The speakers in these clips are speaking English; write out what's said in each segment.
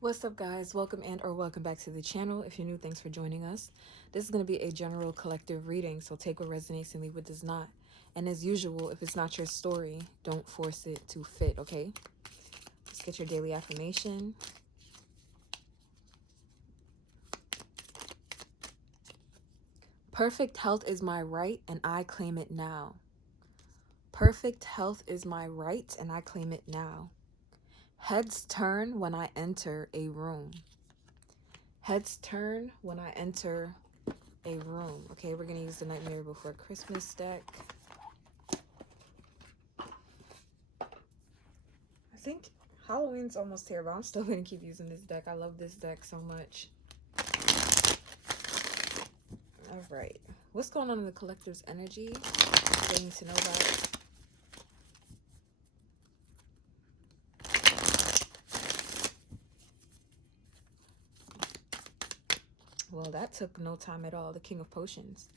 What's up, guys? Welcome and/or welcome back to the channel. If you're new, thanks for joining us. This is going to be a general collective reading, so take what resonates and leave what does not. And as usual, if it's not your story, don't force it to fit, okay? Let's get your daily affirmation. Perfect health is my right, and I claim it now. Perfect health is my right, and I claim it now. Heads turn when I enter a room. Heads turn when I enter a room. Okay, we're going to use the Nightmare Before Christmas deck. I think Halloween's almost here, but I'm still going to keep using this deck. I love this deck so much. All right. What's going on in the collective's energy? They need to know about. Well, that took no time at all. The King of Potions.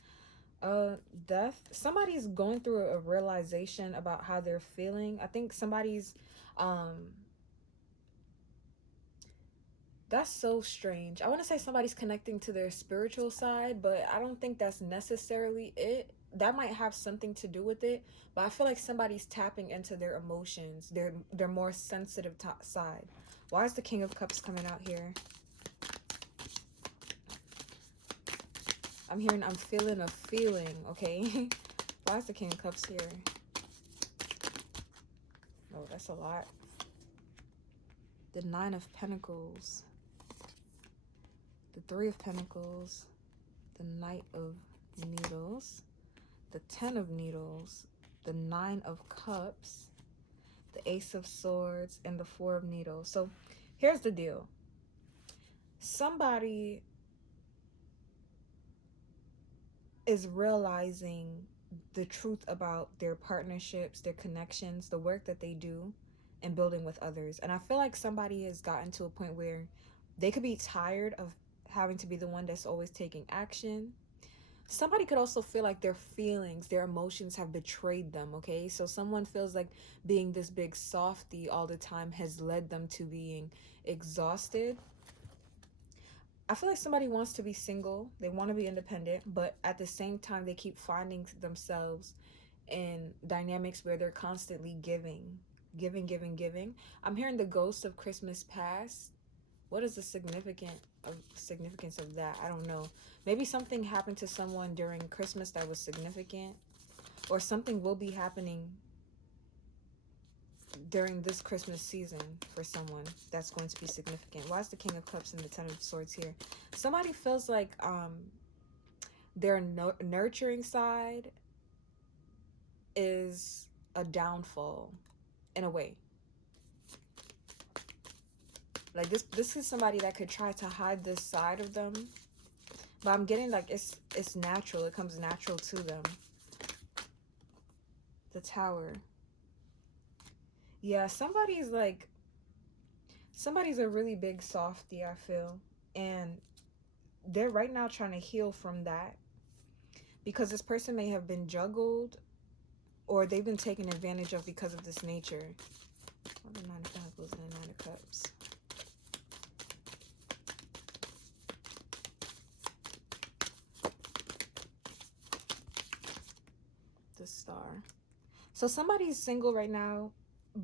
Death. Somebody's going through a realization about how they're feeling. I think somebody's that's so strange. I want to say somebody's connecting to their spiritual side, but I don't think that's necessarily it. That might have something to do with it, but I feel like somebody's tapping into their emotions, their more sensitive side. Why is the King of Cups coming out here? I'm feeling a feeling, okay? Why is the King of Cups here? Oh, that's a lot. The Nine of Pentacles. The Three of Pentacles. The Knight of Needles. The Ten of Needles. The Nine of Cups. The Ace of Swords. And the Four of Needles. So here's the deal. Somebody is realizing the truth about their partnerships, their connections, the work that they do, and building with others. And I feel like somebody has gotten to a point where they could be tired of having to be the one that's always taking action. Somebody could also feel like their feelings, their emotions have betrayed them, okay? So someone feels like being this big softy all the time has led them to being exhausted. I feel like somebody wants to be single, they want to be independent, but at the same time they keep finding themselves in dynamics where they're constantly giving. I'm hearing the ghost of Christmas past. What is the significance of that? I don't know. Maybe something happened to someone during Christmas that was significant, or something will be happening during this Christmas season for someone that's going to be significant. Why is the King of Cups and the Ten of Swords here? Somebody feels like their nurturing side is a downfall in a way. Like this is somebody that could try to hide this side of them, but I'm getting like it's natural. It comes natural to them. The Tower. Yeah, somebody's a really big softie, I feel, and they're right now trying to heal from that, because this person may have been juggled or they've been taken advantage of because of this nature. Oh, the Nine of Pentacles and the Nine of Cups. The Star. So somebody's single right now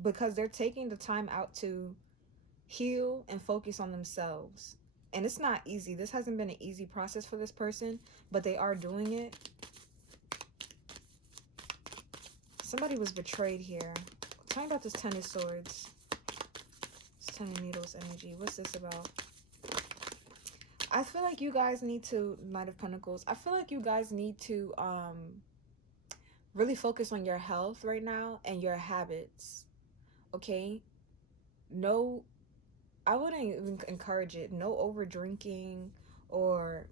because they're taking the time out to heal and focus on themselves. And it's not easy. This hasn't been an easy process for this person, but they are doing it. Somebody was betrayed here. Tell me about this Ten of Swords. This Ten of Needles energy. What's this about? I feel like you guys need to, Knight of Pentacles, I feel like you guys need to really focus on your health right now and your habits. Okay? No, I wouldn't even encourage it. No over drinking or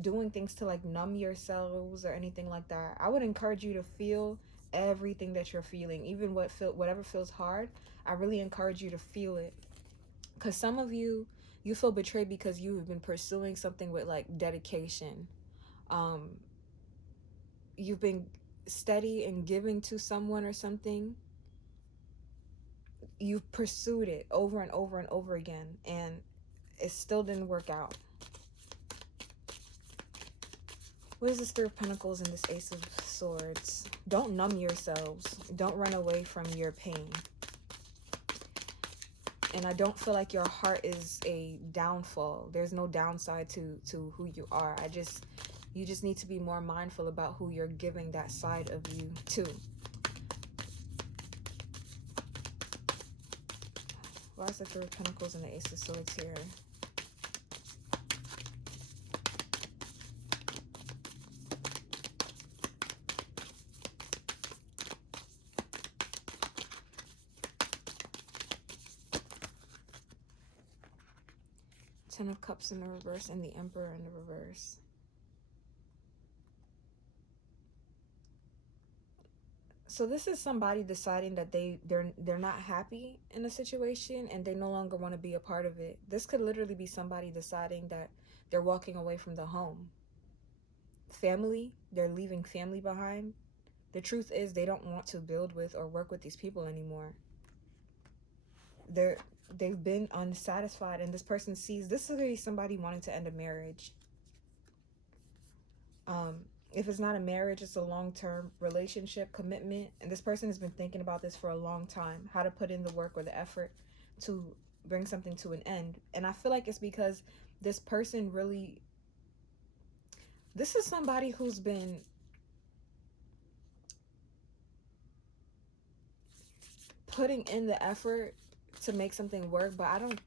doing things to like numb yourselves or anything like that. I would encourage you to feel everything that you're feeling, even whatever feels hard. I really encourage you to feel it, because some of you feel betrayed because you've been pursuing something with like dedication. You've been steady and giving to someone or something. You've pursued it over and over and over again, and it still didn't work out. What is this Three of Pentacles and this Ace of Swords? Don't numb yourselves. Don't run away from your pain. And I don't feel like your heart is a downfall. There's no downside to who you are. You just need to be more mindful about who you're giving that side of you to. Why is the Three of Pentacles and the Ace of Swords here? Ten of Cups in the reverse and the Emperor in the reverse. So this is somebody deciding that they're not happy in a situation and they no longer want to be a part of it. This could literally be somebody deciding that they're walking away from the home. Family, they're leaving family behind. The truth is they don't want to build with or work with these people anymore. They've been unsatisfied, and this person sees this is really somebody wanting to end a marriage. If it's not a marriage, it's a long-term relationship commitment, and this person has been thinking about this for a long time, how to put in the work or the effort to bring something to an end. And I feel like it's because this person really, this is somebody who's been putting in the effort to make something work, but I don't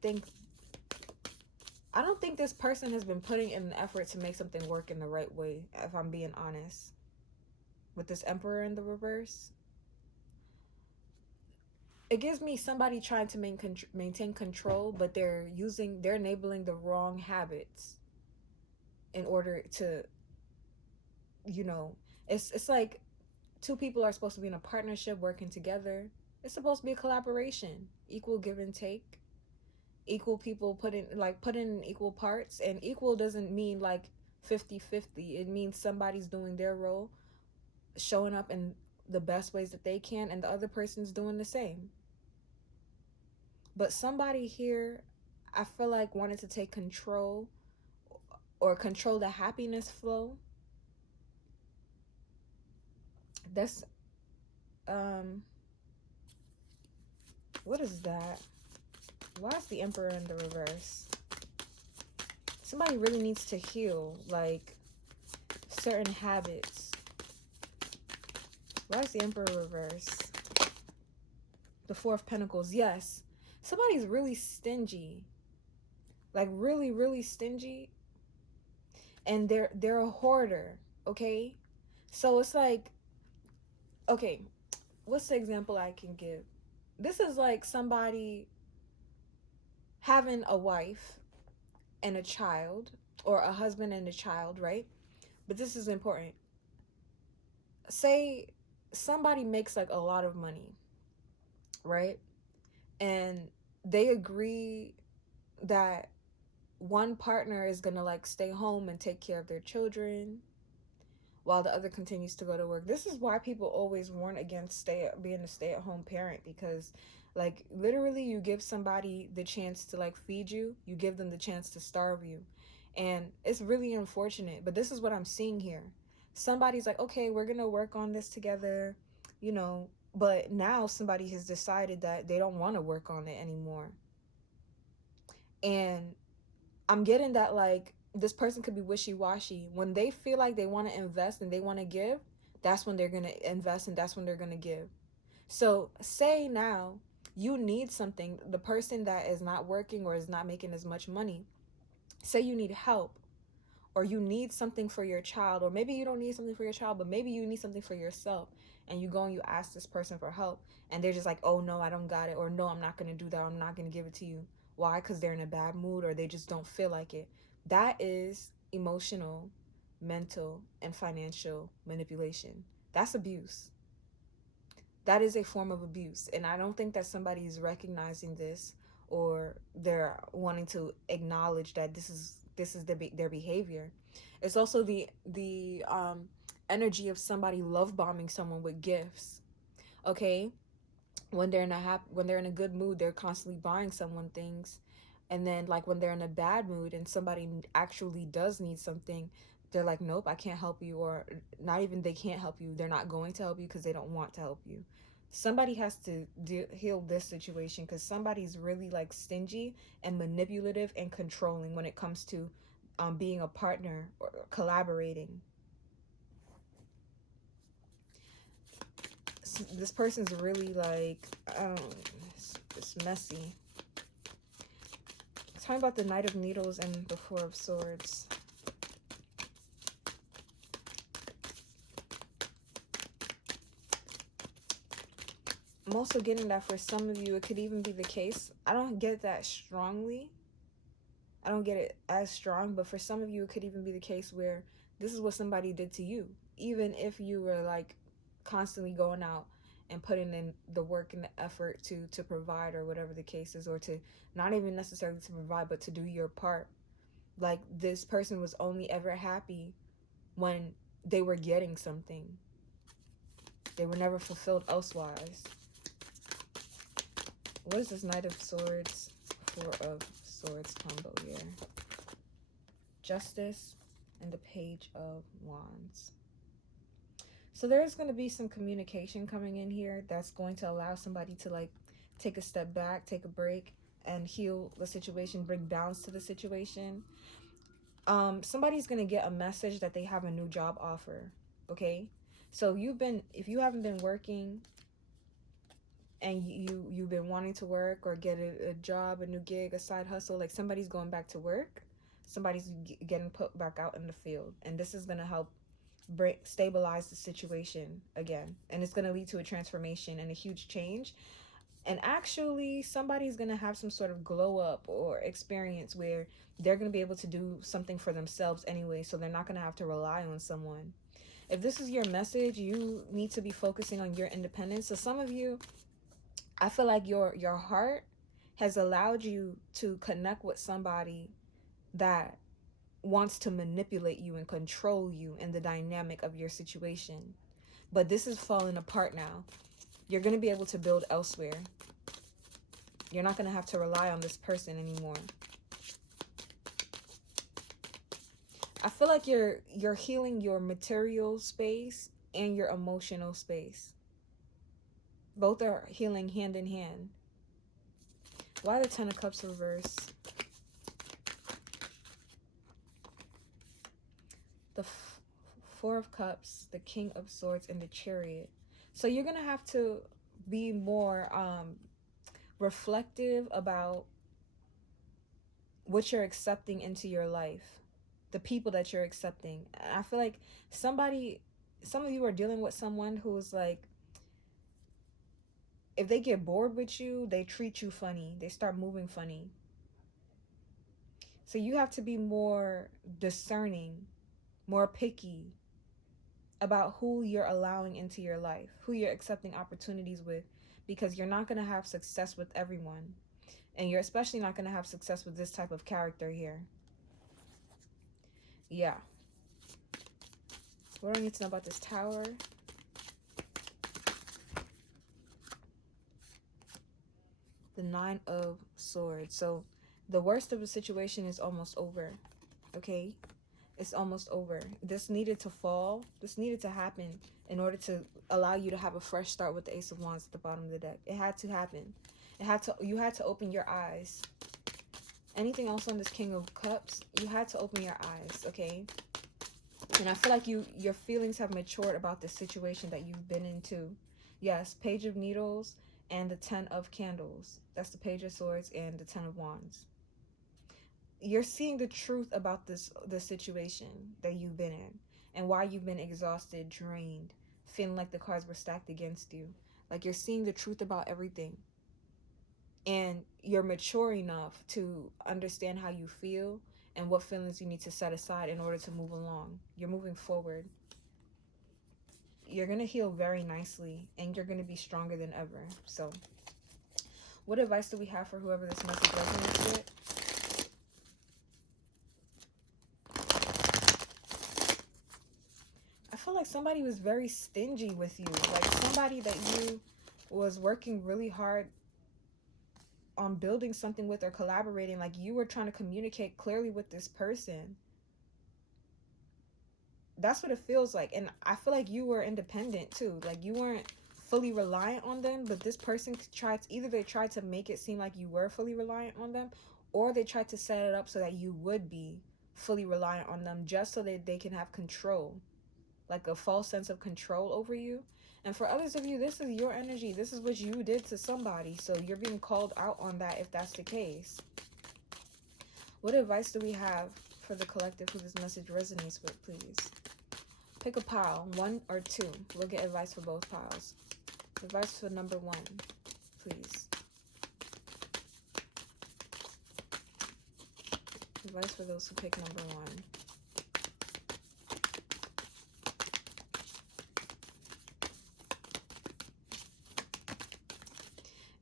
think this person has been putting in an effort to make something work in the right way, if I'm being honest. With this Emperor in the reverse, it gives me somebody trying to maintain control, but they're enabling the wrong habits in order to, it's like two people are supposed to be in a partnership working together. It's supposed to be a collaboration, equal give and take. Equal people put in equal parts, and equal doesn't mean like 50-50. It means somebody's doing their role, showing up in the best ways that they can, and the other person's doing the same. But somebody here, I feel like, wanted to take control or control the happiness flow. That's what is that? Why is the Emperor in the reverse? Somebody really needs to heal, like, certain habits. Why is the Emperor reverse? The Four of Pentacles. Yes. Somebody's really stingy. Like, really, really stingy. And they're a hoarder, okay? So it's like, okay, what's the example I can give? This is like somebody having a wife and a child, or a husband and a child, right? But this is important. Say somebody makes like a lot of money, right? And they agree that one partner is gonna like stay home and take care of their children while the other continues to go to work. This is why people always warn against being a stay-at-home parent, because like literally you give somebody the chance to like feed you, you give them the chance to starve you. And it's really unfortunate, but this is what I'm seeing here. Somebody's like, okay, we're gonna work on this together, but now somebody has decided that they don't want to work on it anymore. And I'm getting that like this person could be wishy-washy. When they feel like they want to invest and they want to give, that's when they're going to invest and that's when they're going to give. So say now you need something, the person that is not working or is not making as much money, say you need help, or you need something for your child, or maybe you don't need something for your child, but maybe you need something for yourself, and you go and you ask this person for help, and they're just like, oh no, I don't got it, or no, I'm not going to do that, I'm not going to give it to you. Why? Because they're in a bad mood, or they just don't feel like it. That is emotional, mental, and financial manipulation. That's abuse. That is a form of abuse. And I don't think that somebody is recognizing this, or they're wanting to acknowledge that this is their behavior. It's also the energy of somebody love bombing someone with gifts. Okay? When they're in a good mood, they're constantly buying someone things. And then like when they're in a bad mood and somebody actually does need something, they're like, nope, I can't help you. Or not even they can't help you, they're not going to help you because they don't want to help you. Somebody has to heal this situation, because somebody's really like stingy and manipulative and controlling when it comes to being a partner or collaborating. This person's really like, it's messy. Talking about the Knight of Needles and the Four of Swords. I'm also getting that for some of you, it could even be the case. I don't get that strongly. I don't get it as strong, but for some of you, it could even be the case where this is what somebody did to you. Even if you were like constantly going out and putting in the work and the effort to provide, or whatever the case is, or to not even necessarily to provide, but to do your part. Like this person was only ever happy when they were getting something. They were never fulfilled elsewise. What is this Knight of Swords, Four of Swords combo here? Justice and the Page of Wands. So there's going to be some communication coming in here that's going to allow somebody to like take a step back, take a break, and heal the situation, bring balance to the situation. Somebody's going to get a message that they have a new job offer, okay? So if you haven't been working and you've been wanting to work or get a job, a new gig, a side hustle, like somebody's going back to work, somebody's getting put back out in the field, and this is going to help stabilize the situation again, and it's going to lead to a transformation and a huge change. And actually somebody's going to have some sort of glow up or experience where they're going to be able to do something for themselves anyway, so they're not going to have to rely on someone. If this is your message, you need to be focusing on your independence. So some of you, I feel like your heart has allowed you to connect with somebody that wants to manipulate you and control you in the dynamic of your situation. But this is falling apart now. You're going to be able to build elsewhere. You're not going to have to rely on this person anymore. I feel like you're healing your material space and your emotional space. Both are healing hand in hand. Why the Ten of Cups reverse? The Four of Cups, the King of Swords, and the Chariot. So you're going to have to be more reflective about what you're accepting into your life, the people that you're accepting. I feel like some of you are dealing with someone who's like, if they get bored with you, they treat you funny. They start moving funny. So you have to be more discerning, more picky about who you're allowing into your life, who you're accepting opportunities with, because you're not going to have success with everyone. And you're especially not going to have success with this type of character here. Yeah. What do I need to know about this Tower? The Nine of Swords. So the worst of the situation is almost over. Okay? It's almost over. This needed to fall. This needed to happen in order to allow you to have a fresh start with the Ace of Wands at the bottom of the deck. It had to happen. You had to open your eyes. Anything else on this King of Cups, you had to open your eyes, okay? And I feel like your feelings have matured about this situation that you've been into. Yes, Page of Needles and the Ten of Candles. That's the Page of Swords and the Ten of Wands. You're seeing the truth about the situation that you've been in, and why you've been exhausted, drained, feeling like the cards were stacked against you. Like you're seeing the truth about everything. And you're mature enough to understand how you feel and what feelings you need to set aside in order to move along. You're moving forward. You're going to heal very nicely, and you're going to be stronger than ever. So, what advice do we have for whoever this message resonates with? I feel like somebody was very stingy with you. Like somebody that you was working really hard on building something with or collaborating. Like, you were trying to communicate clearly with this person. That's what it feels like. And I feel like you were independent too. Like, you weren't fully reliant on them, but this person tried to, either they tried to make it seem like you were fully reliant on them, or they tried to set it up so that you would be fully reliant on them, just so that they can have control, like a false sense of control over you. And for others of you, this is your energy. This is what you did to somebody. So you're being called out on that if that's the case. What advice do we have for the collective who this message resonates with, please? Pick a pile, 1 or 2. We'll get advice for both piles. Advice for number 1, please. Advice for those who pick number 1.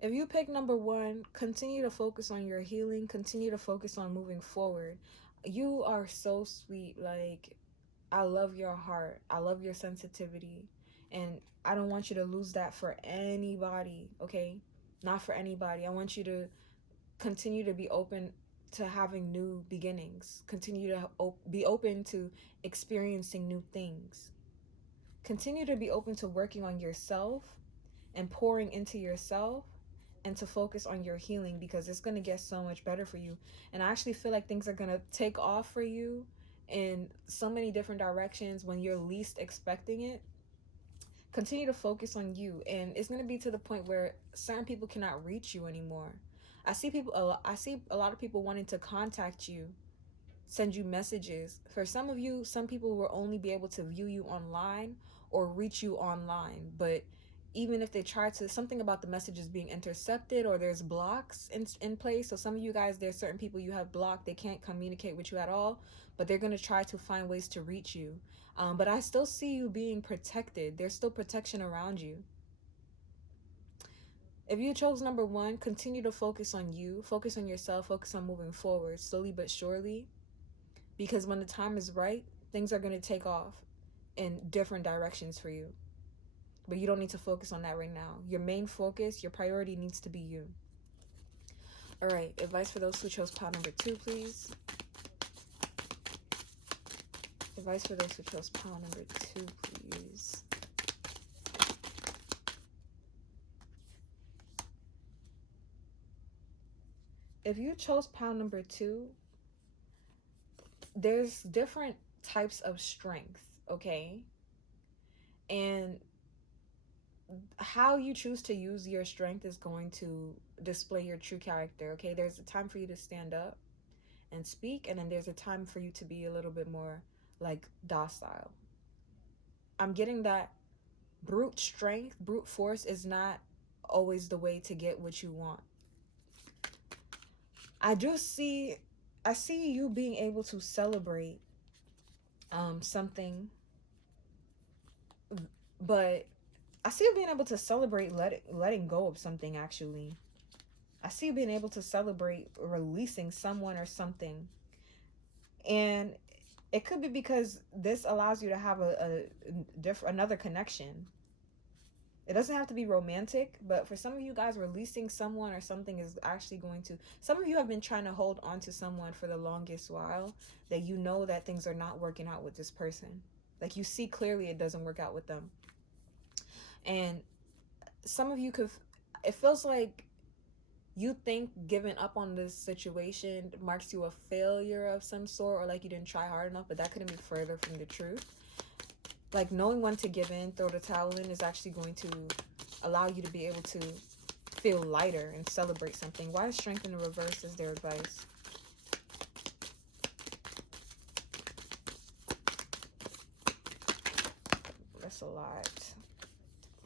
If you pick number 1, continue to focus on your healing. Continue to focus on moving forward. You are so sweet. Like, I love your heart. I love your sensitivity. And I don't want you to lose that for anybody, okay? Not for anybody. I want you to continue to be open to having new beginnings. Continue to be open to experiencing new things. Continue to be open to working on yourself and pouring into yourself, and to focus on your healing, because it's going to get so much better for you. And I actually feel like things are going to take off for you in so many different directions when you're least expecting it. Continue to focus on you, and it's going to be to the point where certain people cannot reach you anymore. I see a lot of people wanting to contact you, send you messages. For some of you, some people will only be able to view you online or reach you online, but even if they try to, something about the messages being intercepted, or there's blocks in place. So some of you guys, there's certain people you have blocked. They can't communicate with you at all, but they're going to try to find ways to reach you. But I still see you being protected. There's still protection around you. If you chose number 1, continue to focus on you, focus on yourself, focus on moving forward slowly but surely, because when the time is right, things are going to take off in different directions for you. But you don't need to focus on that right now. Your main focus, your priority needs to be you. All right, advice for those who chose pile number 2, please. Advice for those who chose pile number 2, please. If you chose pile number 2, there's different types of strength, okay? And how you choose to use your strength is going to display your true character, okay? There's a time for you to stand up and speak, and then there's a time for you to be a little bit more like docile. I'm getting that brute strength, brute force is not always the way to get what you want. I see you being able to celebrate something, but I see you being able to celebrate letting go of something, actually. I see you being able to celebrate releasing someone or something. And it could be because this allows you to have another connection. It doesn't have to be romantic, but for some of you guys, releasing someone or something is actually going to... Some of you have been trying to hold on to someone for the longest while, that you know that things are not working out with this person. Like, you see clearly it doesn't work out with them. And some of you it feels like you think giving up on this situation marks you a failure of some sort, or like you didn't try hard enough, but that couldn't be further from the truth. Like, knowing when to give in, throw the towel in, is actually going to allow you to be able to feel lighter and celebrate something. Why is strength in the reverse is their advice? That's a lot.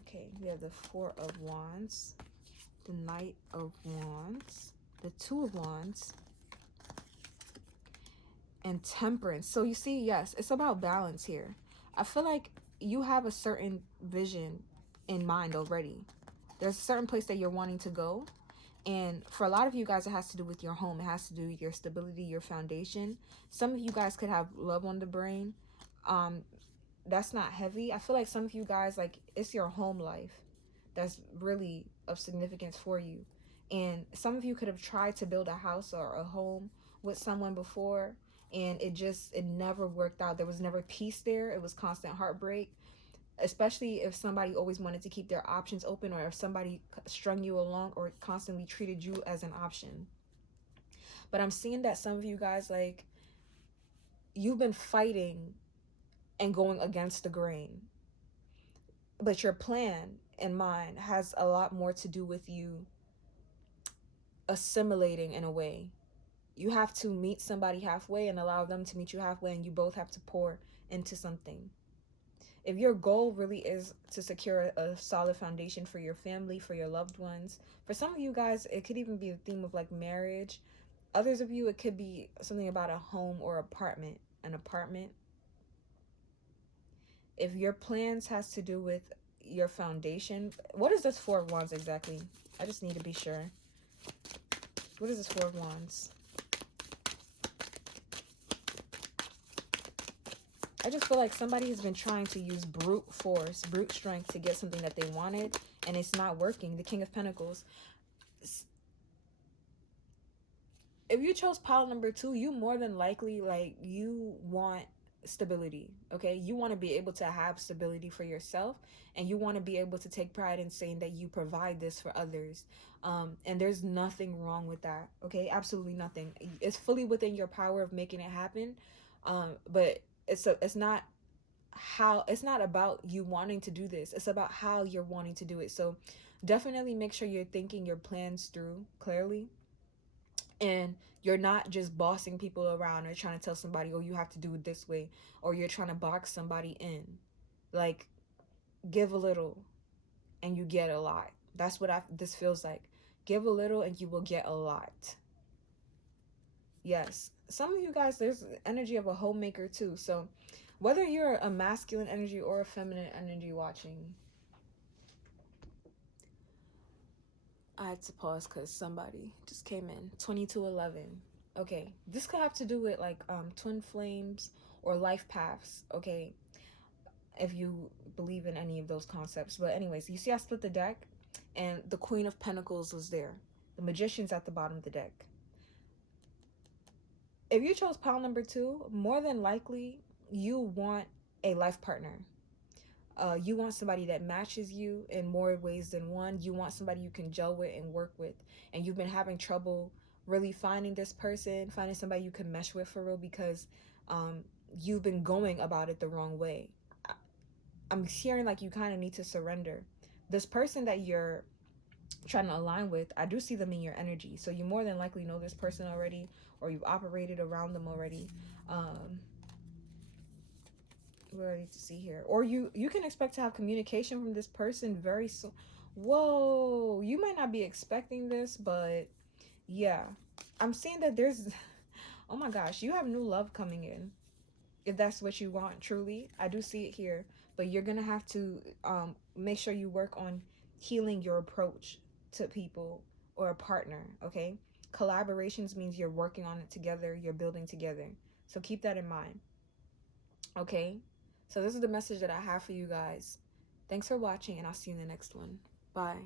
Okay, we have the 4 of Wands, the Knight of Wands, the 2 of Wands, and Temperance. So you see, yes, it's about balance here. I feel like you have a certain vision in mind already. There's a certain place that you're wanting to go. And for a lot of you guys, it has to do with your home. It has to do with your stability, your foundation. Some of you guys could have love on the brain. That's not heavy. I feel like some of you guys, like, it's your home life that's really of significance for you. And some of you could have tried to build a house or a home with someone before, and it never worked out. There was never peace there. It was constant heartbreak, especially if somebody always wanted to keep their options open, or if somebody strung you along or constantly treated you as an option. But I'm seeing that some of you guys, like, you've been fighting and going against the grain, but your plan in mind has a lot more to do with you assimilating in a way. You have to meet somebody halfway and allow them to meet you halfway, and you both have to pour into something. If your goal really is to secure a solid foundation for your family, for your loved ones, for some of you guys, it could even be the theme of like marriage. Others of you, it could be something about a home or apartment, an apartment. If your plans has to do with your foundation, what is this Four of Wands exactly? I just need to be sure. What is this Four of Wands? I just feel like somebody has been trying to use brute force, brute strength to get something that they wanted, and it's not working. The King of Pentacles. If you chose pile number 2, you more than likely, like, you want stability, okay? You want to be able to have stability for yourself, and you want to be able to take pride in saying that you provide this for others. And there's nothing wrong with that, okay? Absolutely nothing. It's fully within your power of making it happen. But it's not about you wanting to do this. It's about how you're wanting to do it. So definitely make sure you're thinking your plans through clearly, and you're not just bossing people around or trying to tell somebody, oh, you have to do it this way, or you're trying to box somebody in. Like, give a little and you get a lot. That's what this feels like. Give a little and you will get a lot. Yes, some of you guys, there's energy of a homemaker too. So whether you're a masculine energy or a feminine energy watching, I had to pause because somebody just came in. 2211. Okay, this could have to do with like twin flames or life paths, okay, if you believe in any of those concepts. But anyways, you see I split the deck, and the Queen of Pentacles was there. The Magician's at the bottom of the deck. If you chose pile number 2, more than likely you want a life partner. You want somebody that matches you in more ways than one. You want somebody you can gel with and work with. And you've been having trouble really finding this person, finding somebody you can mesh with for real, because you've been going about it the wrong way. I'm hearing like you kind of need to surrender. This person that you're trying to align with, I do see them in your energy. So you more than likely know this person already, or you've operated around them already. What do I need to see here? Or you can expect to have communication from this person very soon. Whoa, you might not be expecting this, but yeah, I'm seeing that there's oh my gosh, you have new love coming in, if that's what you want. Truly, I do see it here, but you're gonna have to make sure you work on healing your approach to people or a partner. Okay, collaborations means you're working on it together, you're building together, so keep that in mind. Okay, so this is the message that I have for you guys. Thanks for watching, and I'll see you in the next one. Bye.